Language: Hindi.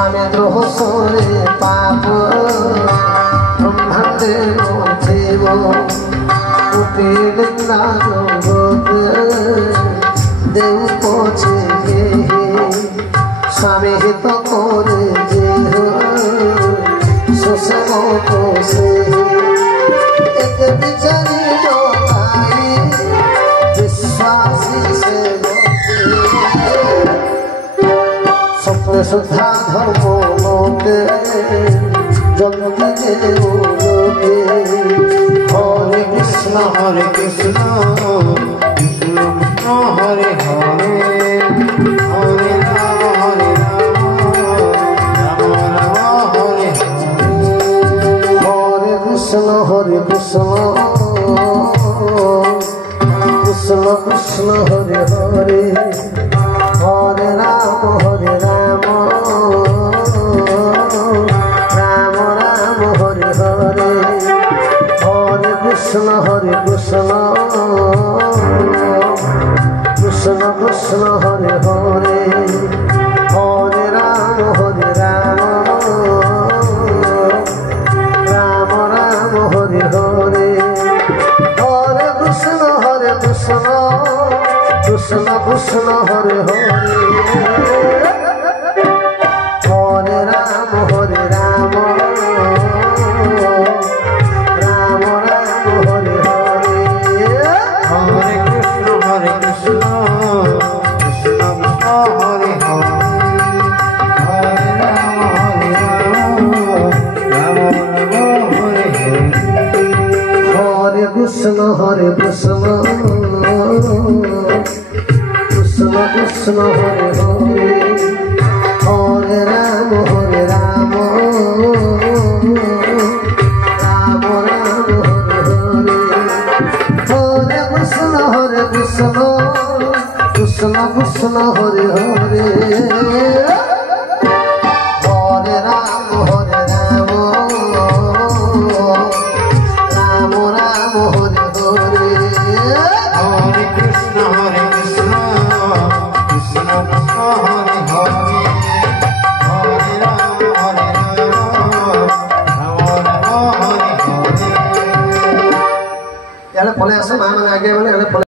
स्वामी द्रोह सोरे पाप ब्रह्मांडे जीव उठे निंदा देव पहुँचे स्वामी हित करे सुसम को से एक बिचारी विश्वासी से स्वप्न सुधा धर्म लोके जगति लोके हरे कृष्ण कृष्ण कृष्ण हरे हरे हरे राम राम राम हरे हरे कृष्ण कृष्ण कृष्ण हरे हरे हरे राम राम राम हरे हरे हरे कृष्ण कृष्ण कृष्ण हरे हरे हरे राम राम राम हरे हरे हरे कृष्ण कृष्ण कृष्ण हरे हरे हरे राम राम राम हरे हरे हरे कृष्ण कृष्ण कृष्ण हरे हरे हरे राम राम हरे हरे हरे कृष्ण कृष्ण कृष्ण हरे हरे हरे राम राम राम हरे हरे हरे कृष्ण कृष्ण कृष्ण हरे हरे हरे राम राम राम हरे हरे हरे कृष्ण कृष्ण कृष्ण कृष्ण हरे हरे हरे राम राम हरे हरे यार पले आसो मां आगे वाले